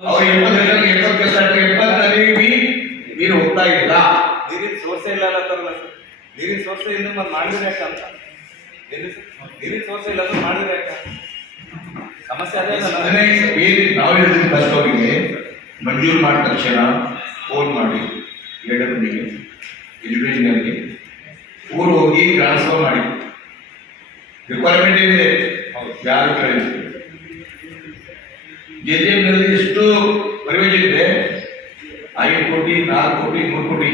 ಅವ್ರು ಎಪ್ಪತ್ತು ಕೆಲಸ ನೀರು ಹೋಗ್ತಾ ಇಲ್ಲ ನೀರಿನ ಸೋರ್ಸೆ ಇಲ್ಲ ಅನ್ನತ್ತಾರಲ್ಲ ಸರ್ ನೀರಿನ ಸೋರ್ಸೆ ಇಲ್ಲ ಮತ್ತೆ ಮಾಡಿದ್ರೆ ಯಾಕೆ ಅಂತ. ನೀರಿನ ಸೋರ್ಸೆ ಇಲ್ಲ ಅಂದ್ರೆ ಮಾಡಿದ್ರೆ ಯಾಕೆ ಸಮಸ್ಯೆ ಅದೇ ಏನು ನಾವು ಮಂಜೂರು ಮಾಡಿದ ತಕ್ಷಣ ಫೋನ್ ಮಾಡಿ ಎ ಡಬ್ಲ್ಯೂಗೆ ಎಜುಕೇಷನ್ಗೆ ಊರು ಹೋಗಿ ಟ್ರಾನ್ಸ್ಫರ್ ಮಾಡಿ. ರಿಕ್ವೈರ್ಮೆಂಟ್ ಏನಿದೆ? ಯಾರು ಕೇಳಿದ್ರು ಜೆ ಜೆ ಎಮ್ನಲ್ಲಿ ಎಷ್ಟು ಪರಿವೇಜ್ ಇದೆ? ಐದು ಕೋಟಿ ನಾಲ್ಕು ಕೋಟಿ ಮೂರು ಕೋಟಿ.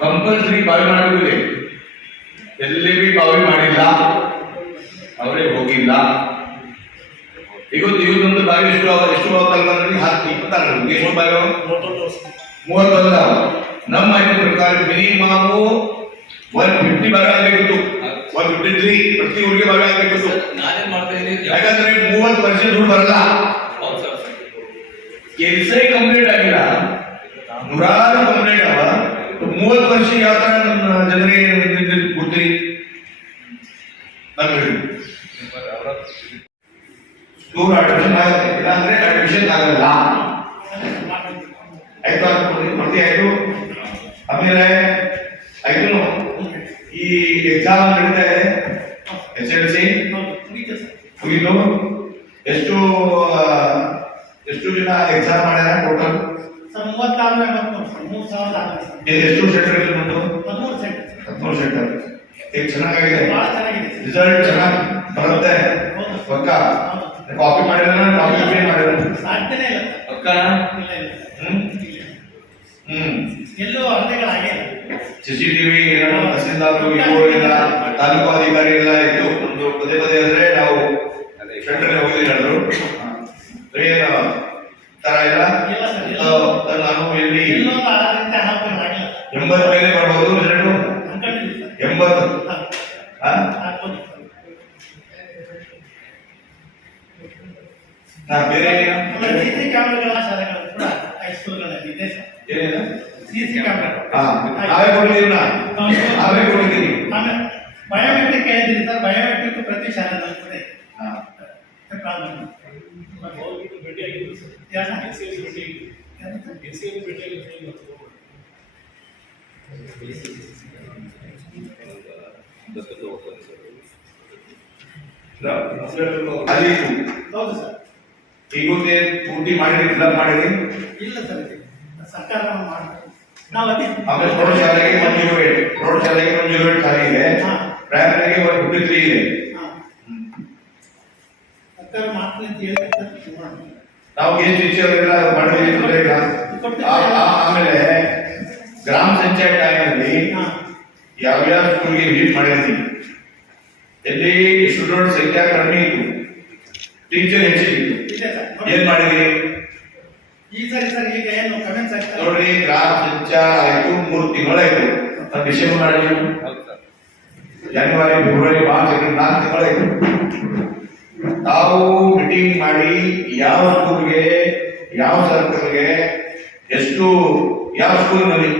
ಕಂಪಲ್ಸರಿ ಬಾವಿ ಮಾಡಬೇಕಿದೆ ಎಲ್ಲಿ ಬಿ ಬಾವಿ ಮಾಡಿಲ್ಲ. ಅವರೇ ಹೋಗಿಲ್ಲ. ಇವತ್ತು ಇವತ್ತೊಂದು ಬಾವಿ ಎಷ್ಟು ಎಷ್ಟು ಹೋಗ್ತಾರೆ ಹತ್ತು ಇಪ್ಪತ್ತಾರು ಎಷ್ಟು ಬಾವಿ? ಮೂವತ್ತೊಂದು. ನಮ್ಮ ಐದು ಪ್ರಕಾರ ಮಿನಿಮಮ್ ಒನ್ ಫಿಫ್ಟಿ ಬಾವಿ ಆಗಬೇಕಿತ್ತು. ಒನ್ ಫಿಫ್ಟಿ ತ್ರೀ ಪ್ರತಿ ಊರಿಗೆ ಬಾವಿ ಆಗಬೇಕಿತ್ತು. ನಾನೇನ್ ಮಾಡ್ತಾ ಇದ್ದೀನಿ ಯಾಕಂದ್ರೆ ಮೂವತ್ತು ವರ್ಷ ದುಡ್ಡು ಬರಲ್ಲ. ಕೆಲಸ ಕಂಪ್ಲೀಟ್ ಆಗಿಲ್ಲ. ನೂರಾರು ಕಂಪ್ಲೀಟ್ ಅವ. ಮೂವತ್ತು ವರ್ಷ ಯಾವ ತರ ನಮ್ಮ ಜನರಿಗೆ ಕೊಡ್ತೀರಿ ಹೇಳಿ ಸ್ಕೂಲ್ ಅಡ್ಮಿಷನ್ ಆಗುತ್ತೆ. ಇಲ್ಲ ಅಂದ್ರೆ ಅಡ್ಮಿಷನ್ ಆಗಲ್ಲ ಆಯ್ತು ಮತ್ತೆ ಆಯ್ತು ಆಮೇಲೆ ಆಯ್ತು ಈ ಎಕ್ಸಾಮ್ ನಡೀತಾ ಇದೆ. S L C? ಮುಗಿದು ಎಷ್ಟು ಎಷ್ಟು ಜನ ಎಕ್ಸಾಮ್ ಮಾಡ್ಯಾರ ಟೋಟಲ್ ಸರ್ ಮೂವತ್ತಾರು ಮೂರು ಸಾವಿರದ ಸರ್ ಎಷ್ಟು ಸೆಂಟರ್ ಬಂತು ಹದಿಮೂರು ಸೆಂಟ್ ಹದಿಮೂರು ಸೆಂಟರ್ ಈಗ ಚೆನ್ನಾಗಿದೆ? ಭಾಳ ಚೆನ್ನಾಗಿದೆ. ರಿಸಲ್ಟ್ ಚೆನ್ನಾಗಿ ಬರುತ್ತೆ. ಪಕ್ಕ? ಕಾಪಿ ಪೇ ಸಾಧ್ಯನೇ ಇಲ್ಲ. ಪಕ್ಕ? ಇಲ್ಲ ಇಲ್ಲ. ಹ್ಮ್? ಇಲ್ಲ. ಹ್ಮ್. ಎಲ್ಲೂ ಅರ್ಧಗಳಾಗೇ ಇಲ್ಲ. ಸಿ ಸಿ ಟಿವಿ ಏನೋ ತಹಸೀಲ್ದಾರ್ ತಾಲೂಕು ಅಧಿಕಾರಿ ಎಲ್ಲ ಇತ್ತು ಒಂದು ಪದೇ ಪದೇ ಅಂದ್ರೆ ನಾವು ಸೆಂಟರ್ ಹೋಗಿದ್ದೀವಿ ಹೇಳಿದ್ರು ಏನು ತರ ಇಲ್ಲ ಇಲ್ಲ ಸರ್, ಇಲ್ಲ. ಆ, ನಾನು ಇಲ್ಲಿ ಎಲ್ಲೂ ಒಂದು ಆಡಳಿತ ಅನಾಹುತಗಳಾಗಿಲ್ಲ ಸರ್. ಎಂಬತ್ತು ಮೇಲೆ ಬರ್ಬೋದು ರಿಸಲ್ಟು ಎಂಬತ್ತು. ನಾ ಬೇರೆ ಏನೇನು ಸಿ ಸಿ ಕ್ಯಾಮ್ರಾ ನಾವೇ ನಾವೇ ಬಯೋಮೆಟ್ರಿಕ್ ಹೇಳಿದ್ರಿ ಸರ್ ಬಯೋಮೆಟ್ರಿಕ್ ಪ್ರತಿ ಶಾಲೆನಲ್ಲಿ. ಪ್ರಾಬ್ಲಮ್ ಯಾರು ಸರ್? ಯಾರು ಸರ್? ಅಲ್ಲಿ ಹೌದು ಸರ್. ಈಗುತ್ತೆ ಪೂರ್ತಿ ಮಾಡಿರಿ ಫಿಲಪ್ ಮಾಡಿರಿ ಇಲ್ಲ ಸರ್ ಇದು ಸರ್ಕಾರ ಮಾಡ್ತಾರೆ ನಾವು ಅದೇ ಆಮೇಲೆ ಪ್ರೌಢಶಾಲೆಗೆ ಒನ್ ಜೀರೋ ಏಟ್ ಪ್ರೌಢಶಾಲೆಗೆ ಒನ್ ಜೀರೋ ಏಟ್ ಖಾಲಿ ಇದೆ. ಹಾ. ಪ್ರೈಮರಿಗೆ ಒನ್ ಫಿಫ್ಟಿ ತ್ರೀ ಇದೆ ಅಂತ ಹೇಳಿ. ನಾವು ಏನ್ ಮಾಡಿದೀವಿ ಆ- ಆಮೇಲೆ ಗ್ರಾಮ ಪಂಚಾಯತ್ ಅಲ್ಲಿ ಯಾವ ಯಾವ್ಯಾವ ಸ್ಕೂಲ್ಗೆ ವಿಸಿಟ್ ಮಾಡಿರ್ತೀವಿ. ಎಲ್ಲಿ ಸ್ಟೂಡೆಂಟ್ ಸಂಖ್ಯಾ ಕಡಿಮೆ ಇತ್ತು ಟೀಚರ್ ಹೆಚ್ಚಿತ್ತು ಏನ್ ಮಾಡಿದ್ರಿ? ಈ ಸರಿ ಸರ್ ಈಗ ಏನು ಕಮೆಂಟ್ಸ್ ನೋಡ್ರಿ ಗ್ರಾಮ ಪಂಚಾಯತ್ ಆಯ್ತು ಮೂರು ತಿಂಗಳಾಯ್ತು. ಡಿಸೆಂಬರ್ ಮಾಡಿದ್ವಿ ಜನವರಿ ಫೆಬ್ರವರಿ ಮಾರ್ಚ್ ನಾಲ್ಕು ತಿಂಗಳಾಯ್ತು. ತಾವು ಮೀಟಿಂಗ್ ಮಾಡಿ ಯಾವ ಸ್ಕೂಲ್ಗೆ ಯಾವ ಸರ್ಕಲ್ಗೆ ಎಷ್ಟು ಯಾವ ಸ್ಕೂಲ್ನಲ್ಲಿ